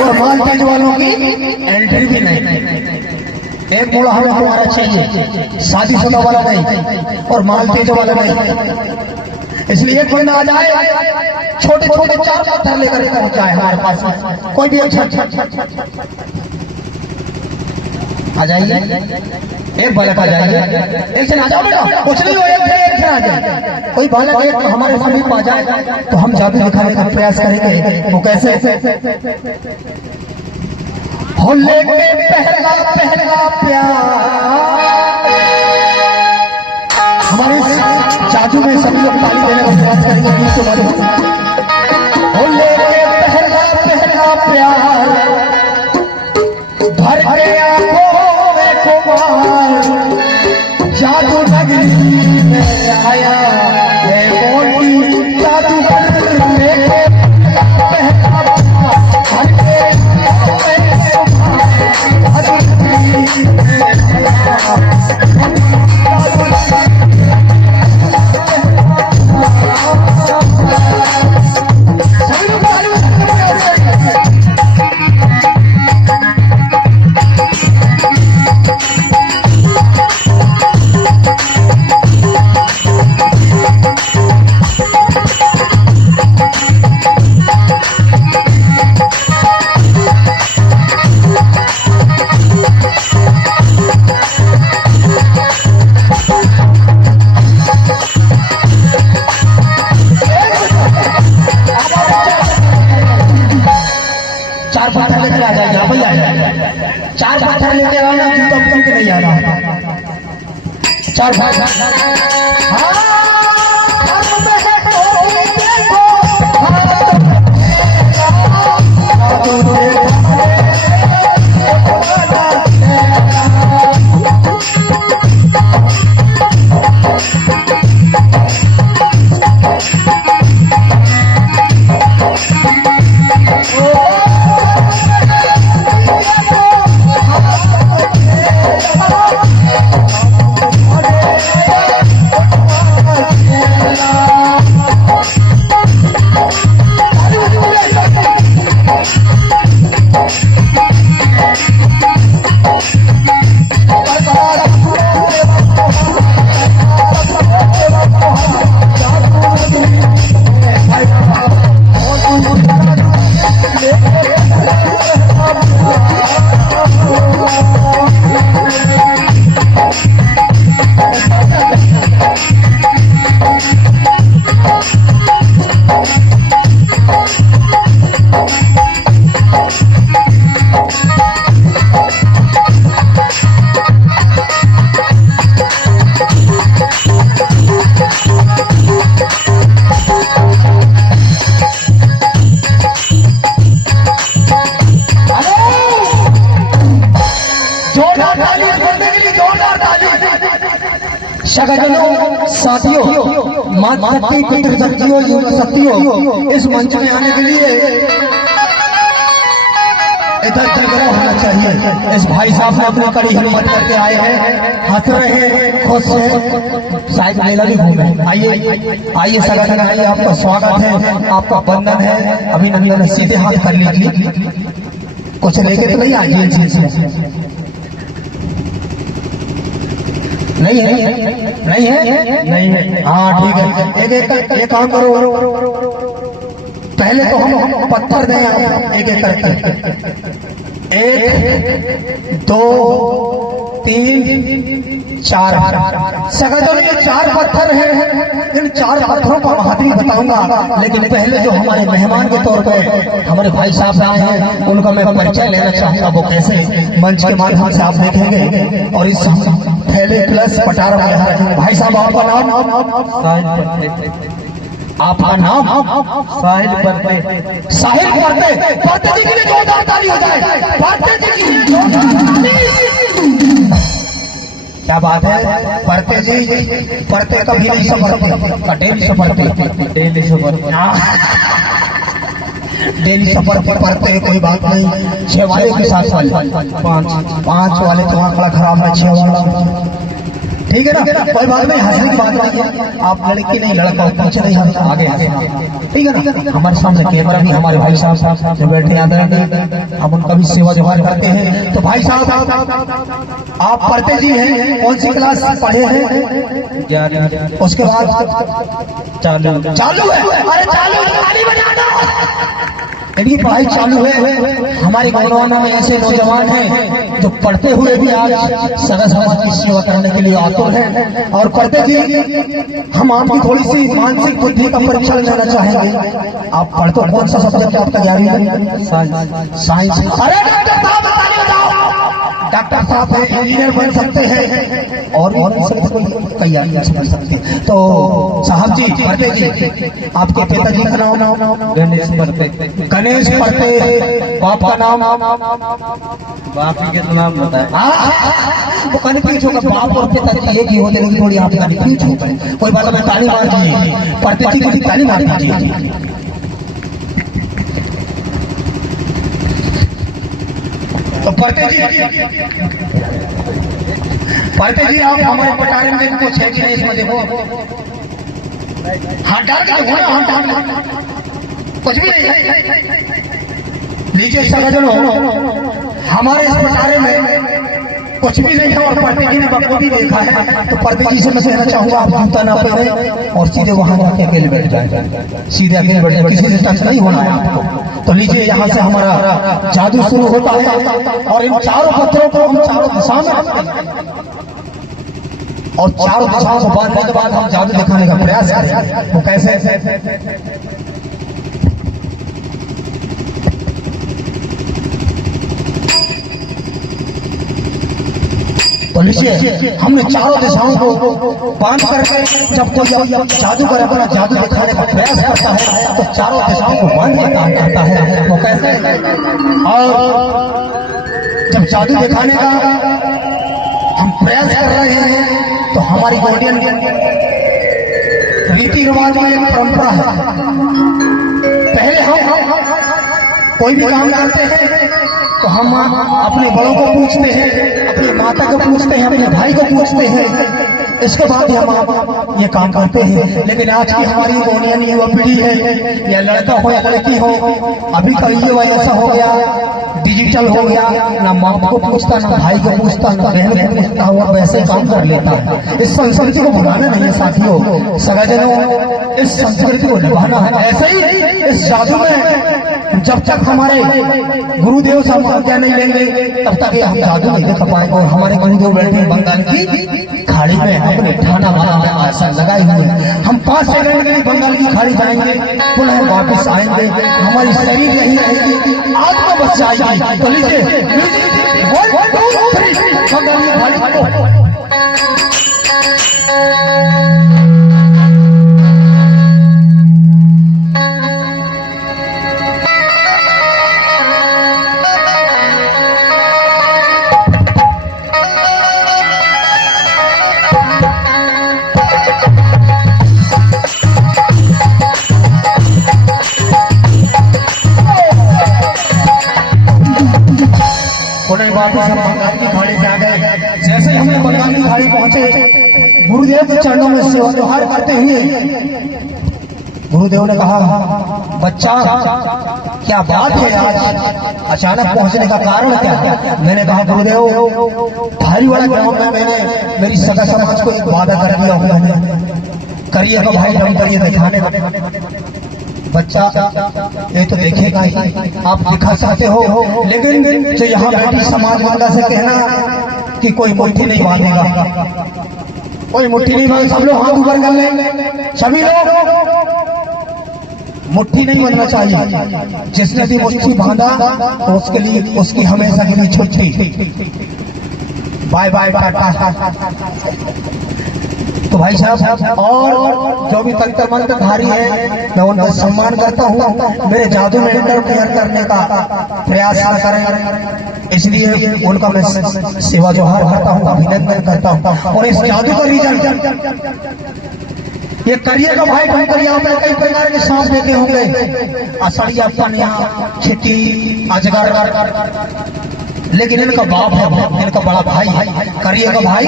और मालटेज वालों की एंट्री भी नहीं। एक मोड़ा हमें हमारा चाहिए, शादीशुदा वाला नहीं और मालटेज वाला नहीं। इसलिए एक बंदा आ जाए, छोटे छोटे 4 पत्थर लेकर पहुंच जाए हमारे पास, कोई भी अच्छा आ जाइए, एक बालक आ जाइए, एक जन आ जाओ बेटा, कुछ नहीं हो, एक जन आ जाए, कोई बालक एक हमारे समीप आ जाए तो हम जादू दिखाने का प्रयास करेंगे। वो कैसे? हो लेके पहला पहला प्यार, हमारे जादू में सभी लोग ताली देने का प्रयास करेंगे गीत के बारे में। हो लेके पहला पहला प्यार, भर के आंखों में कुमार, जादू नगरी में आया ये बोली जादूगर लेके पहला भर के चार भाग सगजनों, साथियों, माता शक्ति, पितृशक्तियों, युवा शक्तियों, इस मंच में आने के लिए इधर जगह होना चाहिए। इस भाई साहब ने अपनी कड़ी हिम्मत करके आए हैं, हंस रहे हैं खुद से, शायद मेला भी घूमे। आइए आइए सगजन, आइए, आपका स्वागत है, आपका वंदन है, अभिनंदन। सीधे हाथ कर लीजिए, कुछ लेके तो नहीं आइए, नहीं है, नहीं है, नहीं है, हाँ ठीक है। एक काम करो, पहले तो हम पत्थर दें एक एक करके, 1 2 3 4 सगजन, ये 4 पत्थर हैं। इन 4 पत्थरों का महत्व बताऊंगा, लेकिन पहले जो हमारे मेहमान के तौर पे हमारे भाई साहब आए हैं, उनका मैं परिचय लेना चाहूंगा। वो कैसे मंच के माध्यम से आप देखेंगे। और इस थैले प्लस पटारा भाई साहब, आपका नाम? आपका नाम? साहिल परते। साहिल परते, परते जी के लिए जोरदार ताली हो जाए। परते जी के लिए जोरदार ताली। क्या बात है परते जी, परते कभी नहीं सफरते, डेली सफरते, डेली सफरते, डेली सफर पढ़ते, कोई बात नहीं। 6 वाले के साथ वाले, 5 वाले तो आंकड़ा खराब है, 6 वाला ठीक है ना, कोई बात नहीं, हंसने की बात नहीं है। आप लड़की नहीं लड़का हो, पीछे नहीं हंसना, आगे हंसना, ठीक है ना। हमारे सामने कैमरा भी हमारे भाई साहब जो बैठे हैं, हम उनका भी सेवा जवार करते हैं। तो भाई साहब आप पढ़ते जी हैं, कौन सी क्लास पढ़े हैं? 11। उसके बाद चालू है, अरे चालू ताली बजा दो। इनकी पढ़ाई चालू है। हमारे गौरवाना में ऐसे नौजवान हैं जो पढ़ते हुए भी आज सगा समाज की सेवा करने के लिए आतुर हैं। और पढ़ते जी हम आपकी थोड़ी सी मानसिक बुद्धि का परीक्षण लेना चाहेंगे। आप पढ़ते कौन सा सब्जेक्ट आपका 11वीं में? साइंस। अरे डॉक्टर साहब है, इंजीनियर बन सकते हैं, और बन सकते हैं। तो साहब जी पढ़ते जी, आपके पिताजी का नाम? गणेश पढ़ते। गणेश पढ़ते। बाप का नाम? बाप के नाम बताए। वो कन्फ्यूज होगा, बाप और पिताजी एक ही होते, लेकिन थोड़ी आप कन्फ्यूज हो गए। कोई बात में ताली मार दीजिए, पढ़ते जी की ताली मार दीजिए। तो पढ़ते जी आप हमारे पटारे में कुछ है कि नहीं इसमें देखो। हाँ डर के देखो ना, हाँ कुछ भी नहीं है। लीजिए सगाजनों, हमारे इस पटारे में कुछ भी नहीं है, और पढ़ते जी ने बखूबी देखा है। तो पढ़ते जी से मैं कहना चाहूंगा, आप जूता ना पहने और सीधे वहां जाके अकेले बैठ जाए, सीधे अकेले बैठ जाए, किसी से टच नहीं होना है आपको। तो लीजिए, यहाँ से हमारा जादू शुरू होता है, और इन चारों पत्थरों को हम चारों दिशा में रखते हैं, और चारों दिशाओं को बांधने के बाद हम जादू दिखाने का प्रयास करेंगे। वो कैसे? तो लीजिए, हमने चारों दिशाओं को बांध करके जब कोई जादूगर अपना जादू दिखाने का प्रयास करता है, तो चारों दिशाओं को बांध के काम करता है। वो कैसे? और जब जादू दिखाने का हम प्रयास कर रहे हैं, तो हमारी गोल्डन रीति रिवाज में एक परंपरा है। पहले हम कोई भी काम करते हैं तो हम अपने बड़ों को पूछते हैं, अपनी माता को पूछते हैं, अपने भाई को पूछते हैं, इसके बाद हम ये काम करते हैं। लेकिन आज की हमारी गोनियन युवा पीढ़ी है, या लड़का हो या लड़की हो, अभी का युवा ऐसा हो गया, डिजिटल हो गया, ना माँ को पूछता, ना भाई को पूछता, ना बहन को पूछता, वो वैसे काम कर लेता है। इस संस्कृति को भुलाना नहीं है साथियों, सगाजनों, इस संस्कृति को निभाना है। ऐसे ही इस जादू में जब तक हमारे गुरुदेव से हम आज्ञा नहीं लेंगे, तब तक ये हम जादू नहीं देख पाएंगे। और हमारे गुरुदेव बैठे बंगाल की खाड़ी में अपने ठाना मारा में आसन लगाए हुए हैं। हम 5 सेकंड के लिए बंगाल की खाड़ी जाएंगे, पुनः वापस आएंगे, हमारी शरीर नहीं रहेगी, आत्मा बच जाएगी। तो लीजिए, 1 2 3 बंगाल की खाड़ी को। वापस हम बंगाल की खाड़ी से आ गए। जैसे हमने बंगाल की खाड़ी पहुंचे, गुरुदेव के चरणों में सेवा त्योहार करते हुए गुरुदेव ने कहा, बच्चा क्या बात है, आज अचानक पहुंचने का कारण क्या? मैंने कहा, गुरुदेव भारी वाला ग्राम में मैंने मेरी सगा समाज को एक वादा कर दिया हूँ, करिएगा भाई, हम करिए दिखाने। बच्चा ये तो देखेगा ही, आप दिखा सकते हो, लेकिन जो यहाँ बैठी समाज वाला से कहना कि कोई मुट्ठी नहीं बांधेगा, कोई मुट्ठी नहीं बांधेगा। सब लोग हाथ ऊपर कर लेंगे, सभी लोग मुट्ठी नहीं बांधना चाहिए। जिसने भी मुट्ठी बांधा तो उसके लिए, उसकी हमेशा के लिए छुट्टी, बाय बाय बाय। तो भाई साहब, और जो भी तंत्र मंत्रधारी है, मैं उनका सम्मान करता हूँ। मेरे जादू में इंटरफेयर करने का प्रयास न करें, इसलिए उनका मैं सेवा जोहार करता हूँ, अभिनंदन करता हूँ। और इस जादू का रीजन ये करिएगा भाई, बनकर यहाँ पे कई प्रकार के सांप देखे होंगे, असड़िया, पनिया, खेती, अजगर, लेकिन इनका बाप है, इनका बड़ा भाई करिए का भाई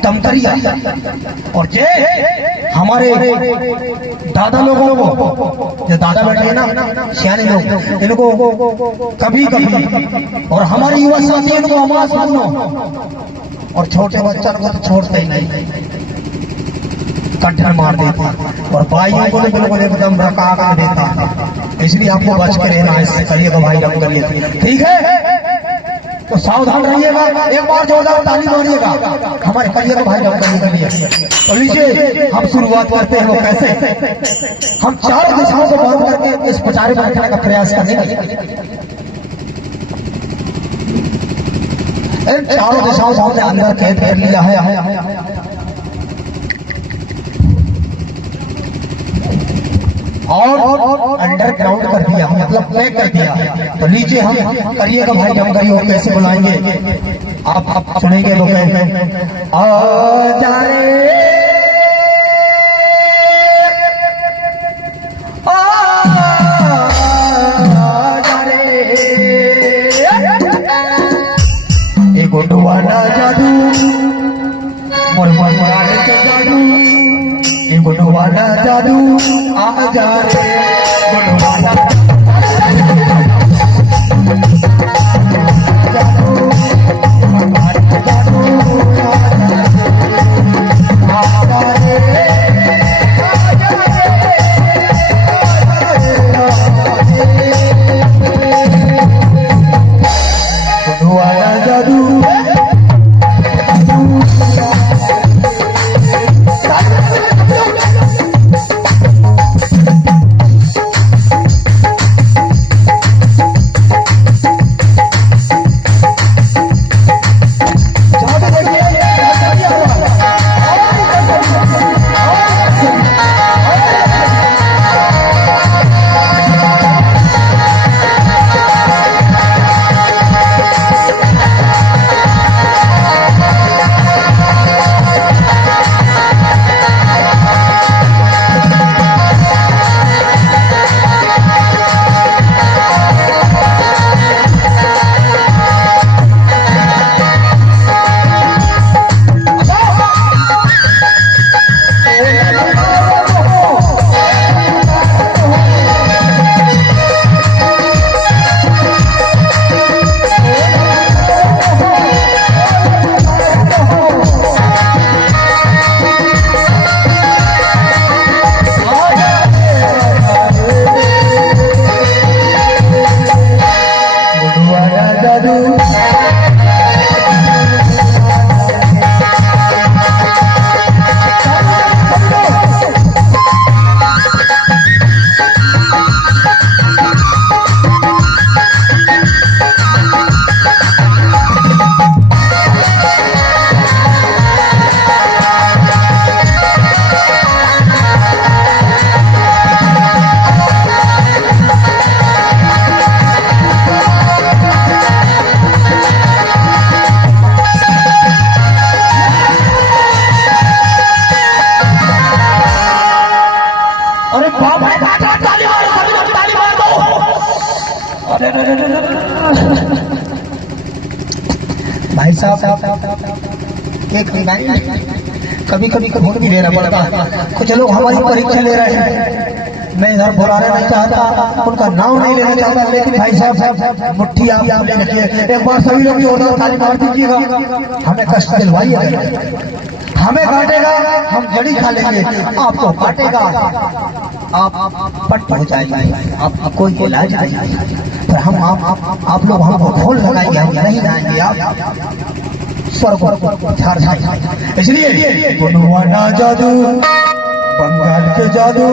दमकरिया। और जे हमारे दादा लोगों को, जो दादा बैठे हैं ना सियाने लोग, इनको कभी कभी और हमारे युवा साथी इनको आवाज सुनो, और छोटे बच्चा को तो छोड़ते ही नहीं, कंठन मार देता, और भाइयों को तो बिल्कुल एकदम रका कर देता। इसलिए आपको बच के रहना है, करिएगा भाई हम करिए, ठीक है? तो सावधान रहिएगा। एक बार जोरदार ताली मारिएगा हमारे करिएगा भाई हम करिए के लिए। तो लीजिए हम शुरुआत करते हैं। वो कैसे? हम चारों दिशाओं को बंद करके इस पचारे में रखने का प्रयास करेंगे। इन चारों दिशाओं को हमने अंदर कैद कर लिया है और अंडरग्राउंड कर दिया, मतलब पैक कर दिया। तो लीजिए हम करिएगा भाई हम करिए, कैसे बुलाएंगे आप सुनेंगे तो गोडवाना जादू मोर मराने के जादू, ये गोडवाना जादू आ जा रे गोडवाना भाई साहब एक कभी कभी वोट भी लेना पड़ता। कुछ लोग हमारी परीक्षा ले रहे हैं, मैं इधर बुलाना नहीं चाहता, उनका नाम नहीं लेना चाहता, लेकिन भाई साहब मुट्ठी आप ले रखिए। एक बार सभी लोग जोरदार ताली मार दीजिएगा। हमें कष्ट दिलवाइए, हमें काटेगा हम जड़ी खा लेंगे, आपको काटेगा आप पट पड़ जाएंगे, आप कोई इलाज नहीं। पर हम आप लोग हमको ढोल लगाएंगे, हम नहीं जाएंगे, आप स्वर्ग पर झाड़ जाएंगे। इसलिए गुनवाना जादू बंगाल के जादू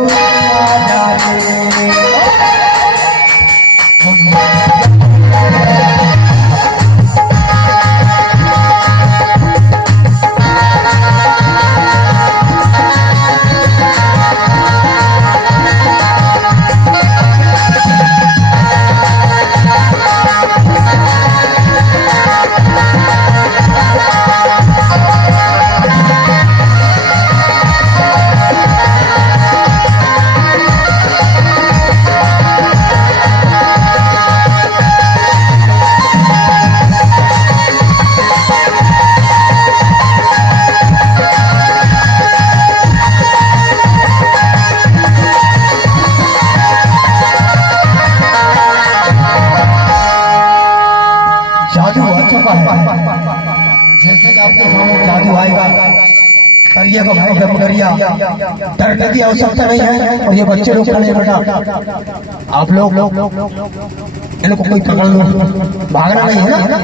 करिया का भाई गम करिया, डरने की आवश्यकता नहीं है। और ये बच्चे लोग खड़े हैं बेटा, आप लोग इनको कोई पकड़ लो, भागना नहीं है ना,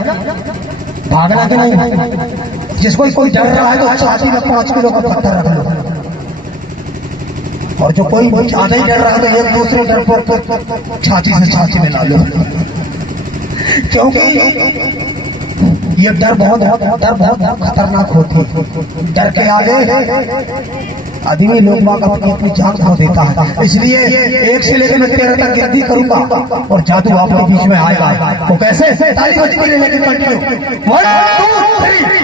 भागना के नहीं। जिसको कोई डर रहा है तो छाती में 5 किलो का पत्थर रख लो, और जो कोई ज्यादा ही डर रहा है तो एक दूसरे डर पर छाती से छाती में ला लो, क्योंकि ये डर बहुत खतरनाक होती है। डर के आगे आदमी लोग बाग अपनी जान खो देता है। इसलिए 1 से लेकर मैं 13 तक गिनती करूंगा और जादू आपके बीच में आएगा। तो कैसे ताली बजती रहेगी, कंटिन्यू 1 2 3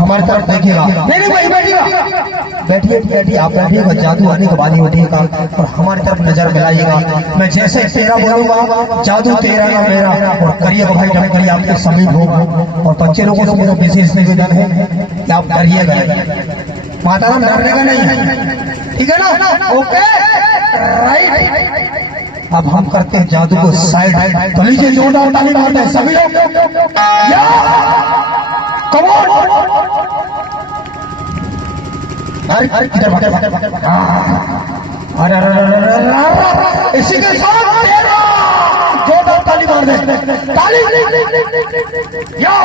हमारी तरफ देखिएगा, बैठिए आप बैठिएगा, जादू आने के बाद ही उठिएगा और हमारी तरफ नजर मिलाइएगा। मैं जैसे तेरा बोलूंगा जादू तेरा ना मेरा, और करिएगा भाई डर करिए, आपके समीप हो। और बच्चे लोगों को मेरा विशेष निवेदन है कि आप डरिएगा, माता राम डरने का नहीं है, ठीक है ना? Okay right. अब हम करते हैं जादू को साइड, तो लीजिए जोरदार ताली मारते हैं सभी लोग। कम ऑन, अरे इसी के साथ जोरदार ताली मार दे, ताली या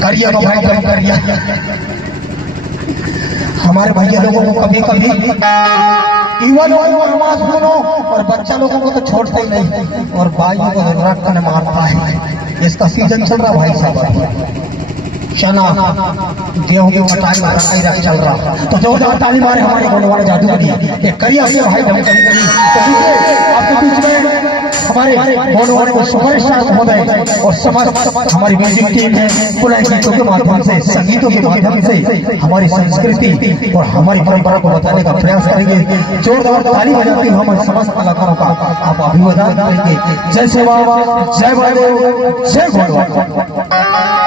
करिए भाई करिए। हमारे भैया लोगों को कभी कभी इवन आवाज सुनो, और बच्चा लोगों को तो छोड़ते ही नहीं, और भाई को रख कर मारता है। इसका सीजन चल रहा भाई साहब, चना गेहूं की कटाई में चल रहा, तो जोरदार ताली मारे हमारे होने वाले जादू करिए करिए भाई। आपके बीच में हमारे होने वाले सुपरस्टार महोदय और समस्त हमारी म्यूजिक टीम है, पुनः गीतों के माध्यम से, संगीतों के माध्यम से हमारी संस्कृति और हमारी परंपरा को बताने का प्रयास करेंगे। जोरदार ताली बजाती हुई हमारे समस्त कलाकारों का आप अभिवादन करेंगे। जय सेवा, जय महादेव, जय भगवान।